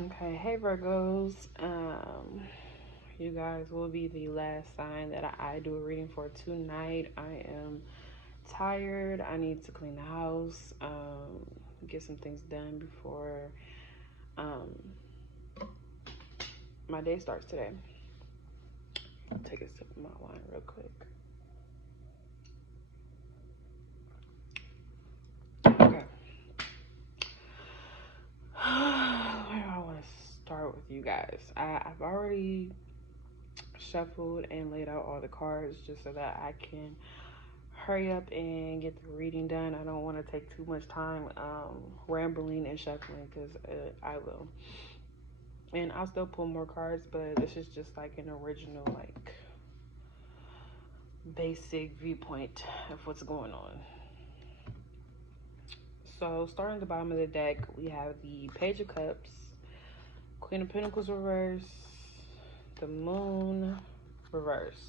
Okay, hey Virgos. You guys will be the last sign that I do a reading for tonight. I am tired. I need to clean the house, get some things done before um, my day starts today. I'll take a sip of my wine real quick. Okay. Where do I want to start with you guys? I've already shuffled and laid out all the cards just so that I can hurry up and get the reading done. I don't want to take too much time rambling and shuffling because I will. And I'll still pull more cards, but this is just like an original, like, basic viewpoint of what's going on. So, starting at the bottom of the deck, we have the Page of Cups, Queen of Pentacles reverse, the Moon reverse.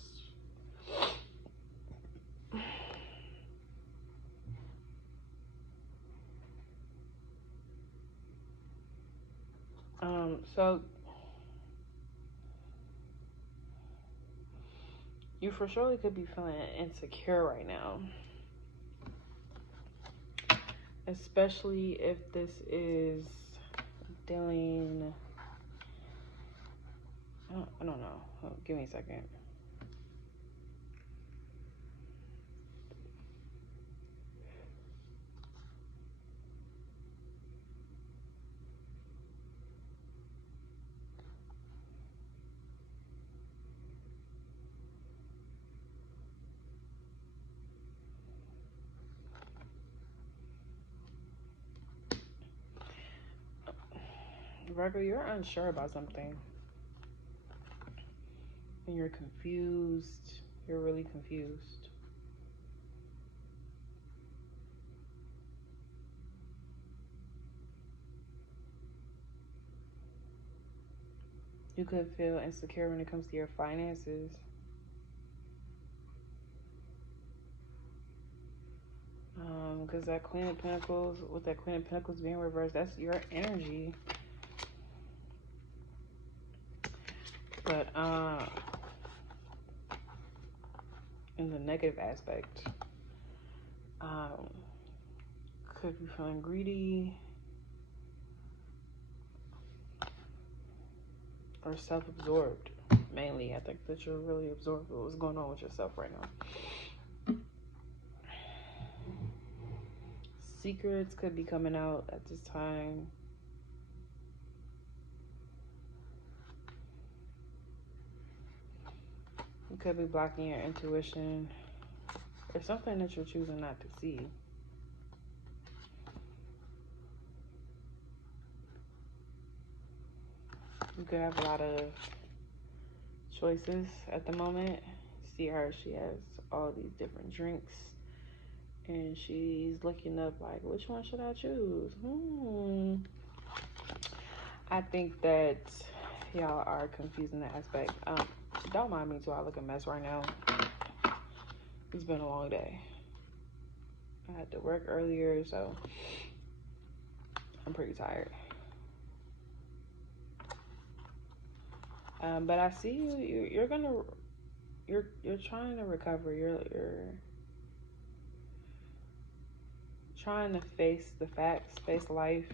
So you for surely could be feeling insecure right now, especially if this is dealing. I don't know. Oh, give me a second. Virgo, you're unsure about something. And you're confused. You're really confused. You could feel insecure when it comes to your finances. Because that Queen of Pentacles, with that Queen of Pentacles being reversed, that's your energy. But in the negative aspect, could be feeling greedy or self-absorbed. Mainly, I think that you're really absorbed with what's going on with yourself right now. Secrets could be coming out at this time. You could be blocking your intuition or something that you're choosing not to see. You could have a lot of choices at the moment. See her, she has all these different drinks and she's looking up like, which one should I choose? I think that y'all are confusing the aspect. Don't mind me too, I look a mess right now. It's been a long day. I had to work earlier, so I'm pretty tired. But I see you're trying to recover. You're trying to face the facts, face life,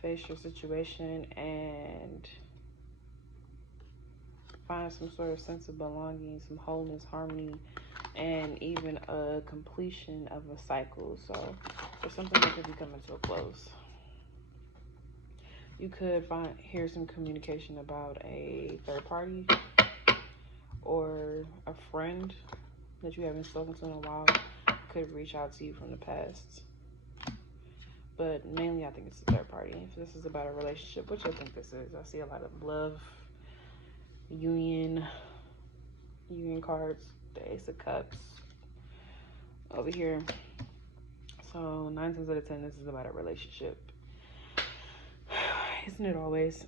face your situation, and find some sort of sense of belonging, some wholeness, harmony, and even a completion of a cycle. So there's something that could be coming to a close. You could hear some communication about a third party or a friend that you haven't spoken to in a while could reach out to you from the past. But mainly I think it's a third party. If this is about a relationship, which I think this is, I see a lot of love, union cards, the Ace of Cups over here. So 9 times out of 10, this is about a relationship. Isn't it always?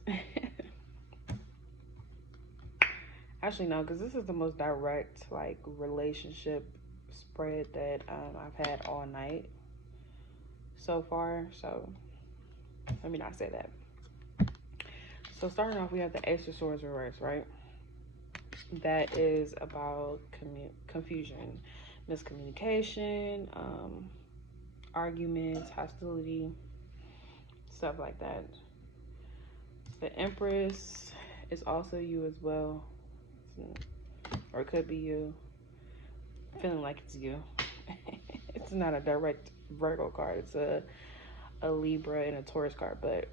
Actually, no, because this is the most direct, like, relationship spread that I've had all night so far. So let me not say that. So starting off, we have the Ace of Swords reverse, right? That is about confusion, miscommunication, arguments, hostility, stuff like that. The Empress is also you as well, or it could be you. Feeling like it's you. It's not a direct Virgo card. It's a Libra and a Taurus card, but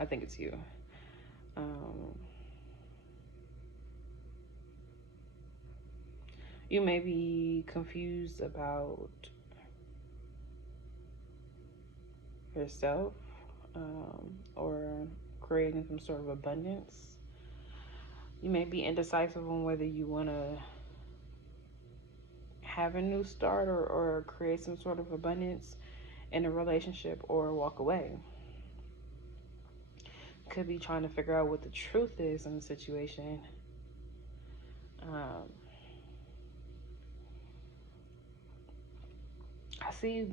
I think it's you. You may be confused about yourself, or creating some sort of abundance. You may be indecisive on whether you want to have a new start or create some sort of abundance in a relationship or walk away. Could be trying to figure out what the truth is in the situation. I see,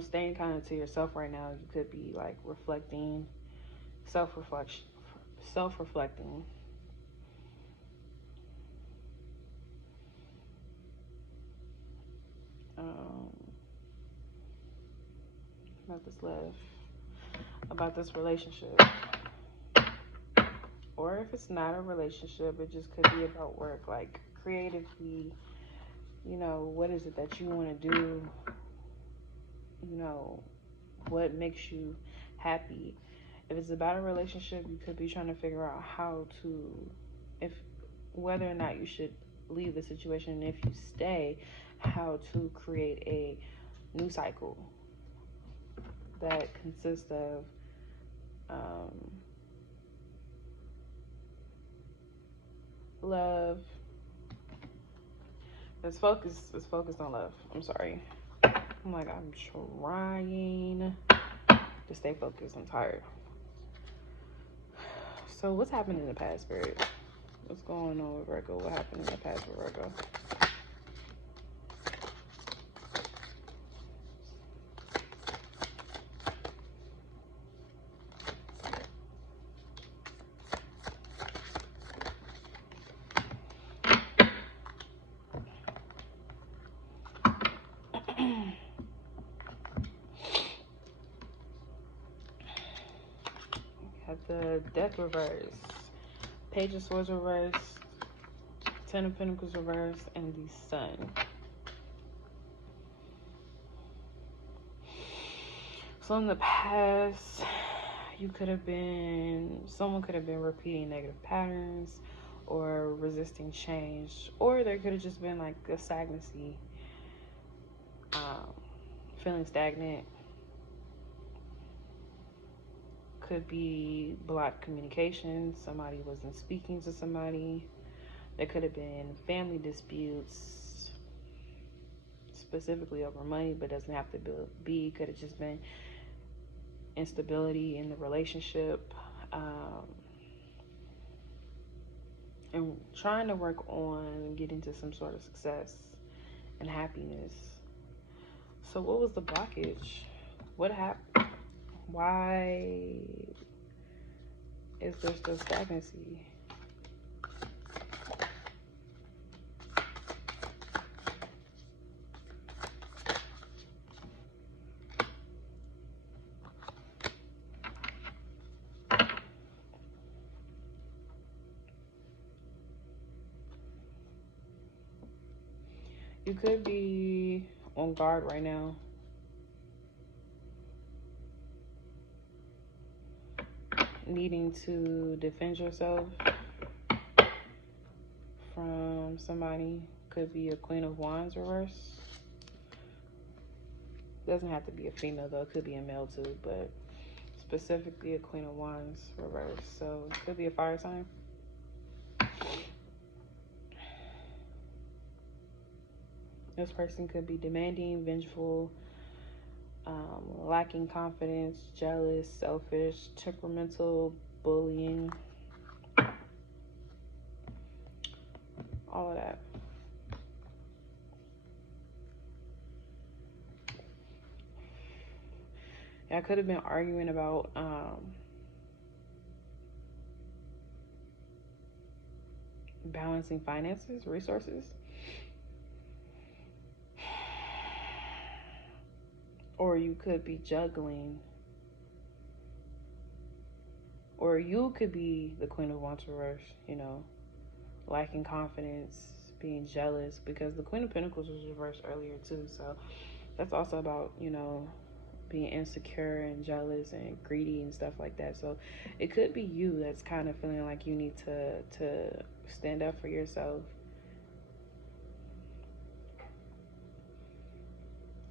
staying kind of to yourself right now. You could be like reflecting, self-reflection, self-reflecting. About this love, about this relationship. Or if it's not a relationship, it just could be about work, like creatively, what is it that you want to do? What makes you happy? If it's about a relationship, you could be trying to figure out whether or not you should leave the situation, and if you stay, how to create a new cycle that consists of love. It's focused on love. I'm sorry. I'm trying to stay focused. I'm tired. So what's happened in the past, Spirit? What's going on with Virgo? What happened in the past with Virgo? The Death reverse, Page of Swords reverse, Ten of Pentacles reverse, and the Sun. So in the past, someone could have been repeating negative patterns or resisting change, or there could have just been like a stagnancy, feeling stagnant. Could be blocked communication. Somebody wasn't speaking to somebody. There could have been family disputes, specifically over money, but doesn't have to be. Could have just been instability in the relationship, and trying to work on getting to some sort of success and happiness. So what was the blockage? What happened? Why is there still stagnancy? You could be on guard right now. Needing to defend yourself from somebody. Could be a Queen of Wands reverse. Doesn't have to be a female though. It could be a male too, but specifically a Queen of Wands reverse. So it could be a fire sign. This person could be demanding, vengeful, lacking confidence, jealous, selfish, temperamental, bullying, all of that. I could have been arguing about balancing finances, resources, or you could be juggling, or you could be the Queen of Wands reverse, you know, lacking confidence, being jealous, because the Queen of Pentacles was reversed earlier too. So that's also about, you know, being insecure and jealous and greedy and stuff like that. So it could be you that's kind of feeling like you need to stand up for yourself.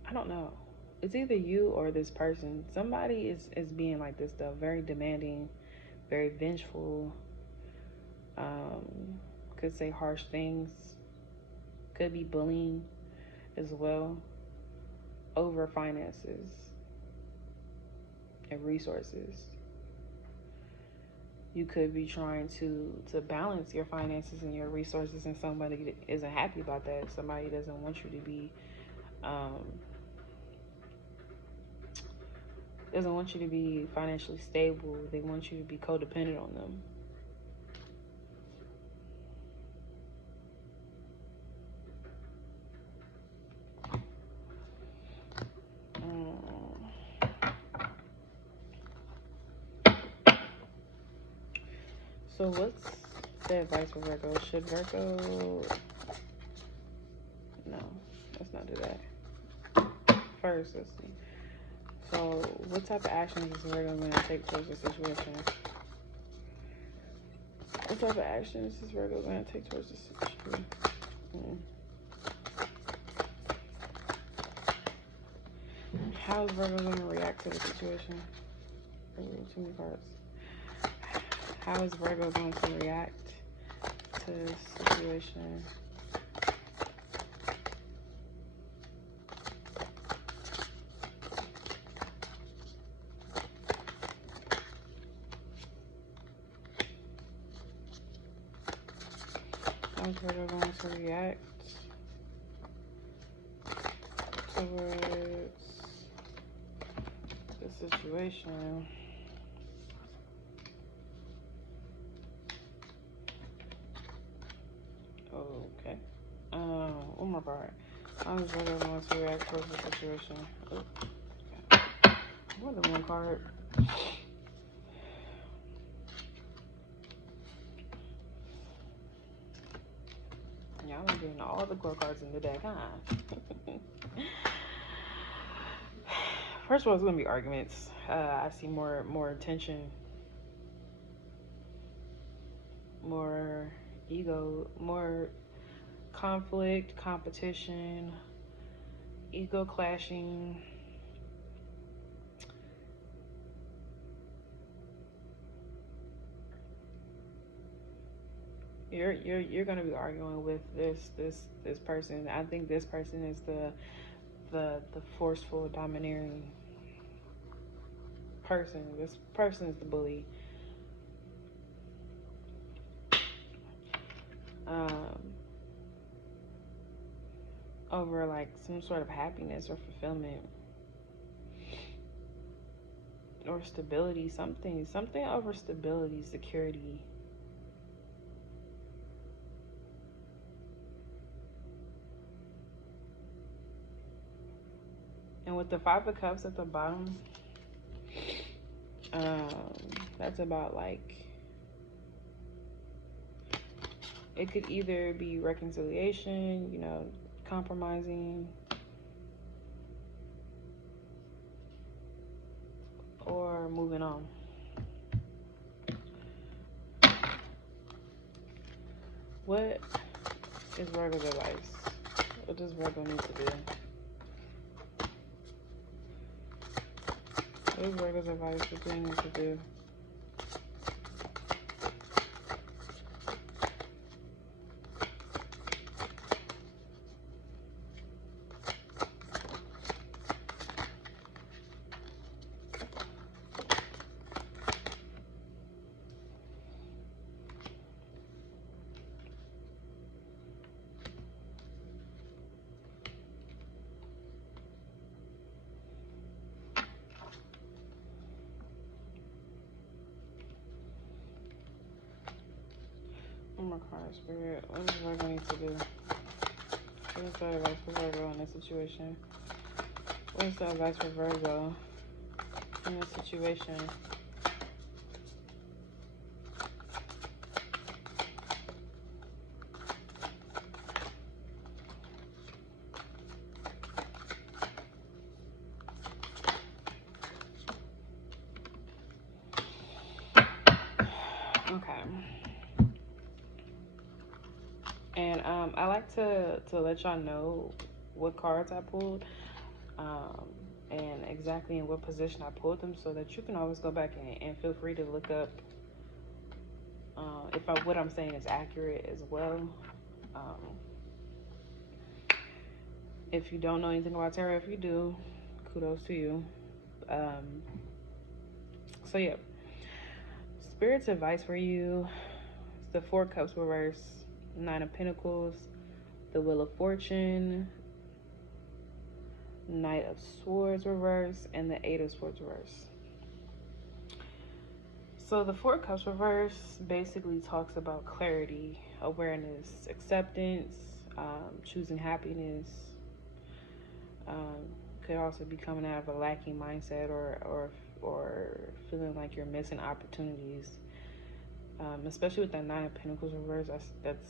I don't know. It's either you or this person. Somebody is being like this though, very demanding, very vengeful, could say harsh things, could be bullying as well over finances and resources. You could be trying to balance your finances and your resources, and somebody isn't happy about that. Somebody doesn't want you to be um, doesn't want you to be financially stable. They want you to be codependent on them. So what's the advice for Virgo? Should Virgo... No, let's not do that. First, let's see. So what type of actions is Virgo going to take towards the situation? What type of actions is Virgo going to take towards the situation? How is Virgo going to react to the situation? Too many cards. How is Virgo going to react to this situation? How is Virgo going to react towards the situation? Okay. One more part. How is Virgo going to react towards the situation? Oh, more than one card. Y'all are getting all the core cards in the deck, huh? First of all, it's gonna be arguments. I see more tension, more ego, more conflict, competition, ego clashing. You're gonna be arguing with this person. I think this person is the forceful, domineering person. This person is the bully. Over like some sort of happiness or fulfillment or stability, something over stability, security. And with the Five of Cups at the bottom, that's about like, it could either be reconciliation, you know, compromising, or moving on. What is Virgo's advice? What does Virgo need to do? What is Virgo's advice? What do they need to do? One more card, Spirit. What does Virgo need to do? What is the advice for Virgo in this situation? What is the advice for Virgo in this situation? Okay. And I like to let y'all know what cards I pulled, and exactly in what position I pulled them, so that you can always go back and feel free to look up if what I'm saying is accurate as well. If you don't know anything about tarot, if you do, kudos to you. So yeah, Spirit's advice for you is the Four Cups reverse, Nine of Pentacles, the Wheel of Fortune, Knight of Swords reverse, and the Eight of Swords reverse. So the Four Cups reverse basically talks about clarity, awareness, acceptance, choosing happiness. Could also be coming out of a lacking mindset or feeling like you're missing opportunities. Especially with that Nine of Pentacles reverse, that's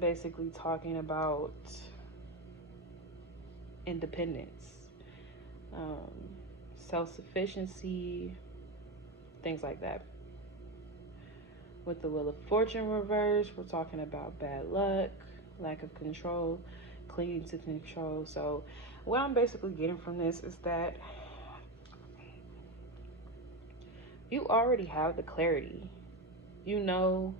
basically talking about independence, self-sufficiency, things like that. With the Wheel of Fortune reverse, we're talking about bad luck, lack of control, clinging to control. So what I'm basically getting from this is that you already have the clarity. You know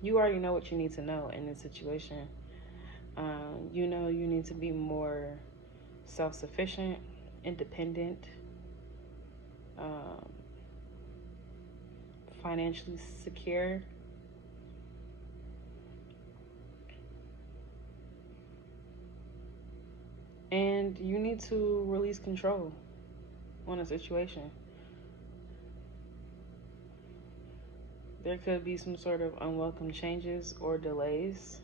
you already know what you need to know in this situation. You know you need to be more self-sufficient, independent, financially secure. And you need to release control on a situation. There could be some sort of unwelcome changes or delays.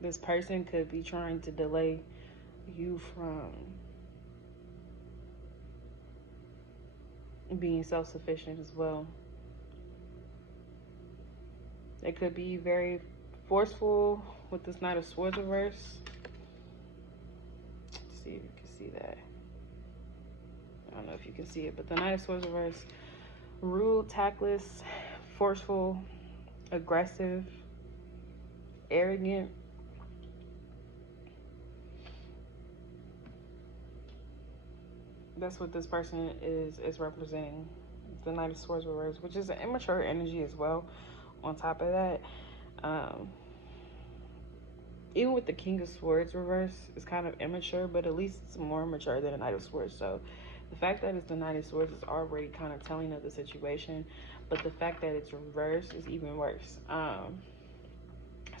This person could be trying to delay you from being self-sufficient as well. They could be very forceful with this Knight of Swords reverse. Let's see if you can see that. I don't know if you can see it, but the Knight of Swords reverse, rude, tactless, forceful, aggressive, arrogant. That's what this person is representing. The Knight of Swords reverse, which is an immature energy as well. On top of that, even with the King of Swords reverse, it's kind of immature, but at least it's more mature than the Knight of Swords. So the fact that it's the Knight of Swords is already kind of telling of the situation, but the fact that it's reversed is even worse.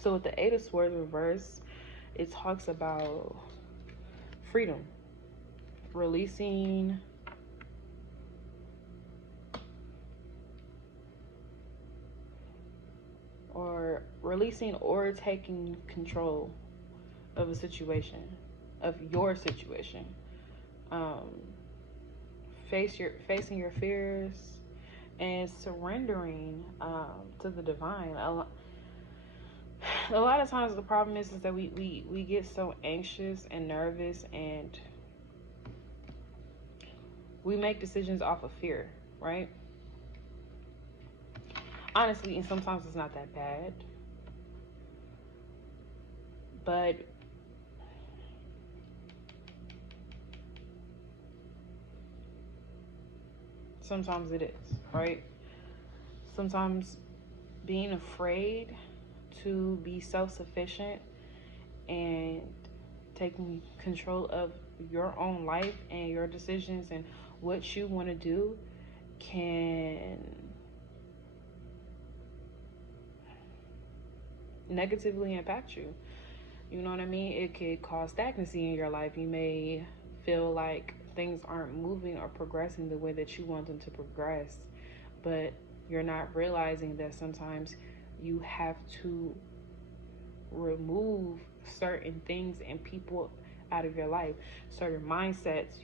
So with the Eight of Swords reverse, it talks about freedom, releasing or taking control of a situation, of your situation. Facing your fears and surrendering to the divine. A lot of times the problem is that we get so anxious and nervous, and we make decisions off of fear, right? Honestly, and sometimes it's not that bad, but sometimes it is, right? Sometimes being afraid to be self-sufficient and taking control of your own life and your decisions and what you want to do can negatively impact you. You know what I mean? It could cause stagnancy in your life. You may feel like things aren't moving or progressing the way that you want them to progress, but you're not realizing that sometimes you have to remove certain things and people out of your life, certain mindsets,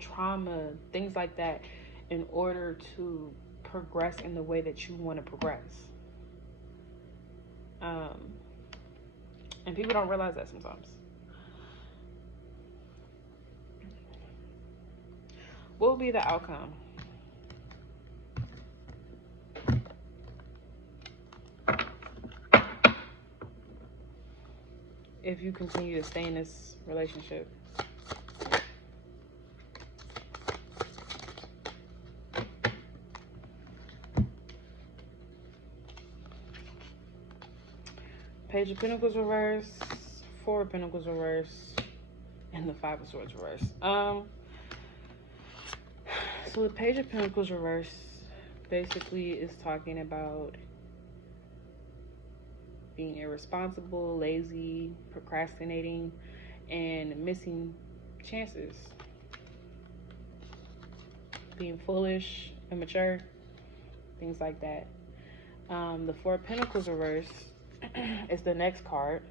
trauma, things like that, in order to progress in the way that you want to progress. And people don't realize that sometimes. What will be the outcome? If you continue to stay in this relationship? Page of Pentacles reverse, Four of Pentacles reverse, and the Five of Swords reverse. So the Page of Pentacles reverse basically is talking about being irresponsible, lazy, procrastinating, and missing chances. Being foolish, immature, things like that. The Four of Pentacles reverse is the next card.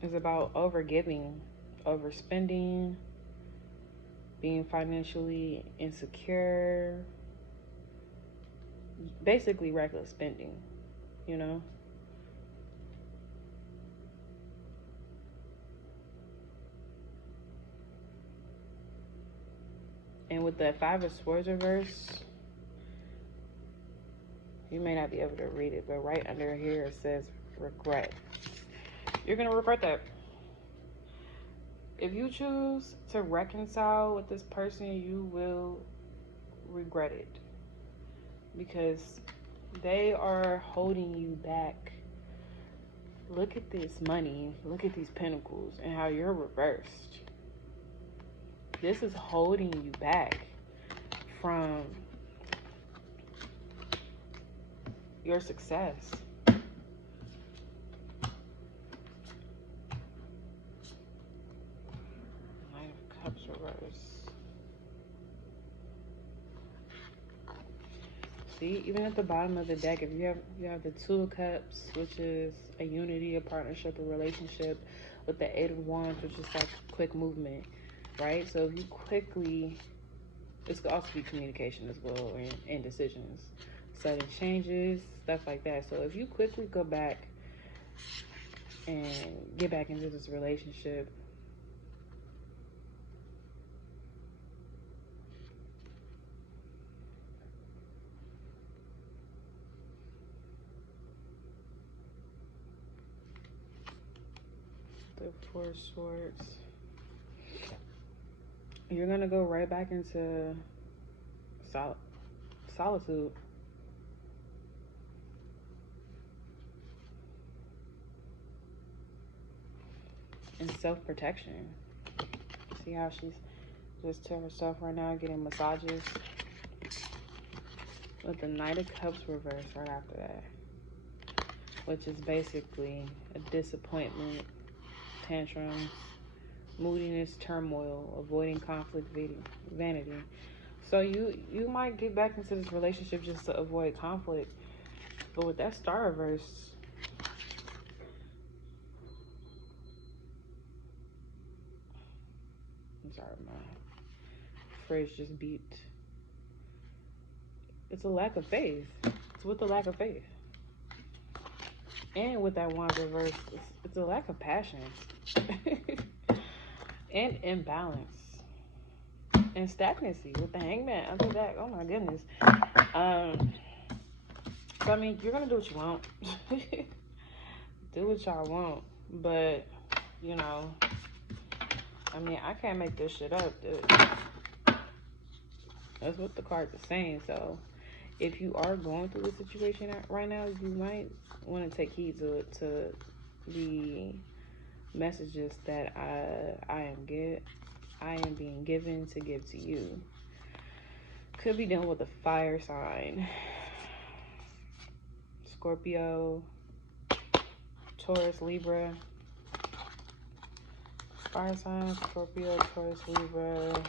It's about overgiving, overspending, being financially insecure, basically reckless spending, you know? And with the Five of Swords reverse, you may not be able to read it, but right under here it says regret. You're going to regret that. If you choose to reconcile with this person, you will regret it. Because they are holding you back. Look at this money. Look at these pentacles and how you're reversed. This is holding you back from your success. Nine of Cups reverse. See, even at the bottom of the deck, if you have the Two of Cups, which is a unity, a partnership, a relationship, with the Eight of Wands, which is like quick movement, right? So if you quickly, this could also be communication as well, and decisions, sudden changes, stuff like that. So if you quickly go back and get back into this relationship, the Four of Swords, you're going to go right back into solitude. And self-protection. See how she's just to herself right now, getting massages. With the Knight of Cups reverse right after that, which is basically a disappointment, tantrums, moodiness, turmoil, avoiding conflict, vanity. So you might get back into this relationship just to avoid conflict. But with that Star reverse, I'm sorry, my fridge just beeped. It's a lack of faith. It's with the lack of faith. And with that Wand reverse, it's a lack of passion. And imbalance. And stagnancy with the Hangman under that. Oh my goodness. So I mean, you're gonna do what you want. Do what y'all want. But, you know, I mean, I can't make this shit up, dude. That's what the cards are saying. So if you are going through this situation right now, you might want to take heed to the messages that I am getting. I am being given to give to you. Could be dealing with a fire sign. Scorpio, Taurus, Libra. Fire sign, Scorpio, Taurus, Libra.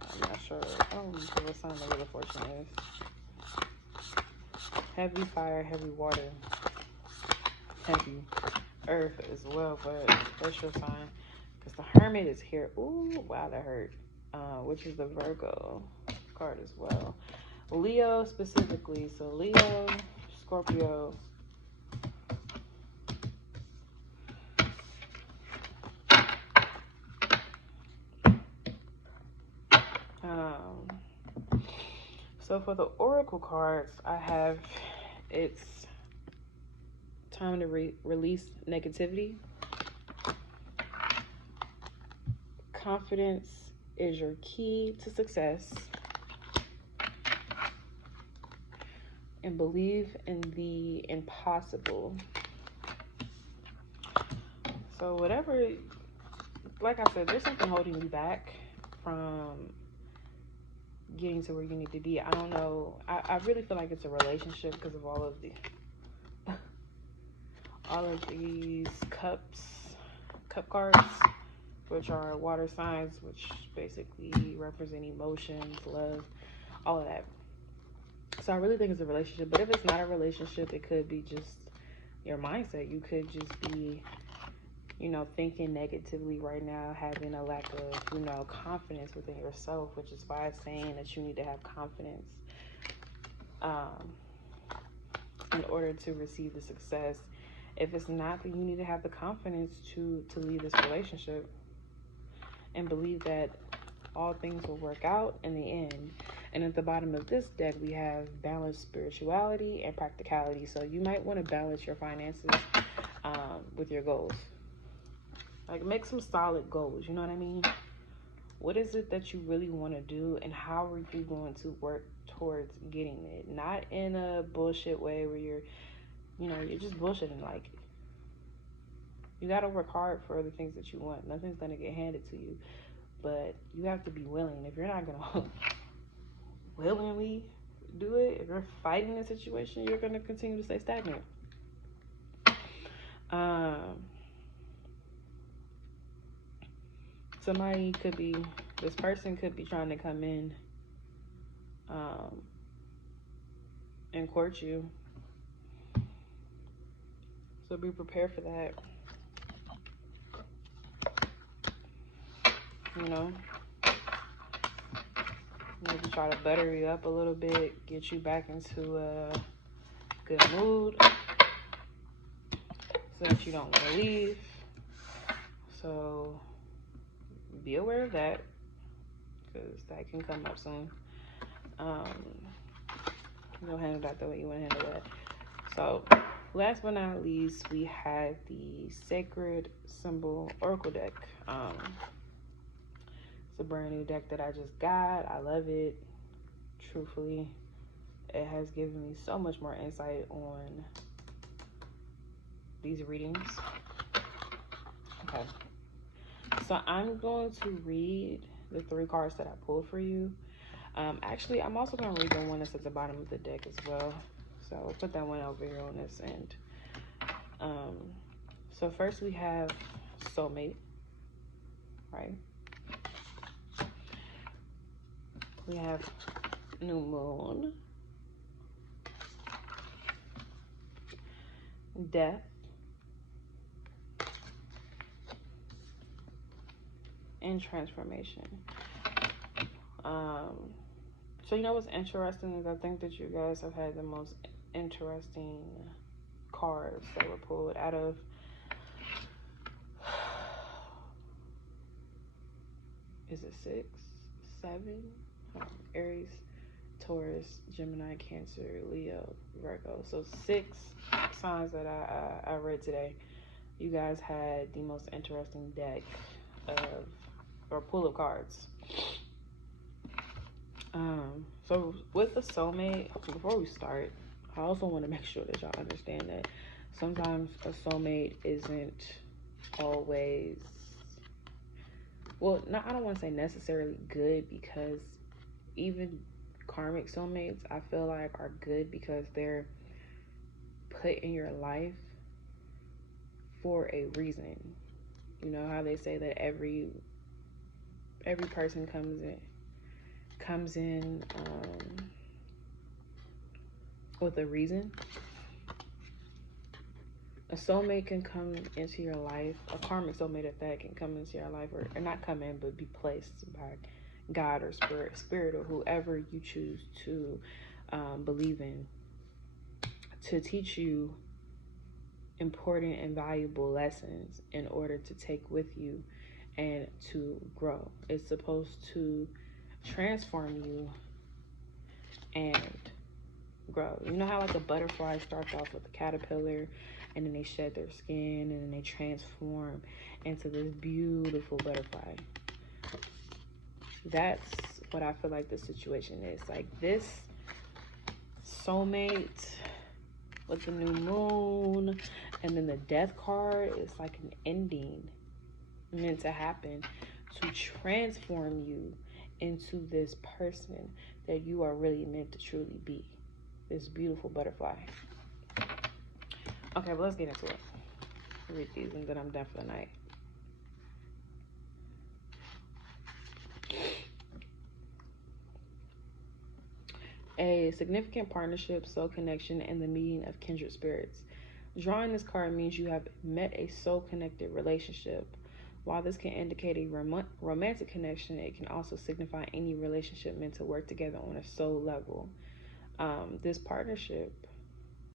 I'm not sure. I don't remember what sign the Wheel of Fortune is. Heavy fire, heavy water. Heavy earth as well, but that's your sign. Because the Hermit is here. Ooh, wow, that hurt. Which is the Virgo card as well. Leo specifically. So Leo, Scorpio. So for the Oracle cards, I have it's time to release negativity. Confidence is your key to success. And believe in the impossible. So whatever, like I said, there's something holding you back from getting to where you need to be. I don't know. I really feel like it's a relationship because of all of these cup cards, which are water signs, which basically represent emotions, love, all of that. So I really think it's a relationship. But if it's not a relationship, it could be just your mindset. You could just be, thinking negatively right now, having a lack of, confidence within yourself, which is why it's saying that you need to have confidence in order to receive the success. If it's not, then you need to have the confidence to leave this relationship and believe that all things will work out in the end. And at the bottom of this deck, we have balanced spirituality and practicality. So you might want to balance your finances with your goals. Like, make some solid goals, you know what I mean? What is it that you really want to do, and how are you going to work towards getting it? Not in a bullshit way where you're just bullshitting. Like, you got to work hard for the things that you want. Nothing's going to get handed to you, but you have to be willing. If you're not going to willingly do it, if you're fighting a situation, you're going to continue to stay stagnant. This person could be trying to come in and court you. So be prepared for that. Maybe try to butter you up a little bit, get you back into a good mood so that you don't want to leave. So be aware of that, because that can come up soon. You'll handle that the way you want to handle that. So last but not least, we have the Sacred Symbol Oracle deck. It's a brand new deck that I just got. I love it. Truthfully, it has given me so much more insight on these readings. Okay. So I'm going to read the 3 cards that I pulled for you. Actually, I'm also going to read the one that's at the bottom of the deck as well. So I'll put that one over here on this end. So first we have Soulmate, right? We have New Moon, Death, and Transformation. So what's interesting is I think that you guys have had the most interesting cards that were pulled out of is it 6, 7? Aries, Taurus, Gemini, Cancer, Leo, Virgo. So 6 signs that I read today. You guys had the most interesting deck or pool of cards. So with the Soulmate, before we start, I also want to make sure that y'all understand that sometimes a soulmate isn't always well, not, I don't want to say necessarily good, because even karmic soulmates, I feel like, are good because they're put in your life for a reason. You know how they say that every person comes in with a reason. A soulmate can come into your life, a karmic soulmate at that, can come into your life, or not come in, but be placed by God or spirit or whoever you choose to believe in, to teach you important and valuable lessons in order to take with you and to grow. It's supposed to transform you and grow. You know how like a butterfly starts off with a caterpillar, and then they shed their skin, and then they transform into this beautiful butterfly. That's what I feel like the situation is. Like this soulmate with the new moon and then the death card is like an ending meant to happen to transform you into this person that you are really meant to truly be. This beautiful butterfly. Okay, well, let's get into it. Read these and then I'm done for the night. A significant partnership, soul connection, and the meeting of kindred spirits. Drawing this card means you have met a soul-connected relationship. While this can indicate a romantic connection, it can also signify any relationship meant to work together on a soul level. This partnership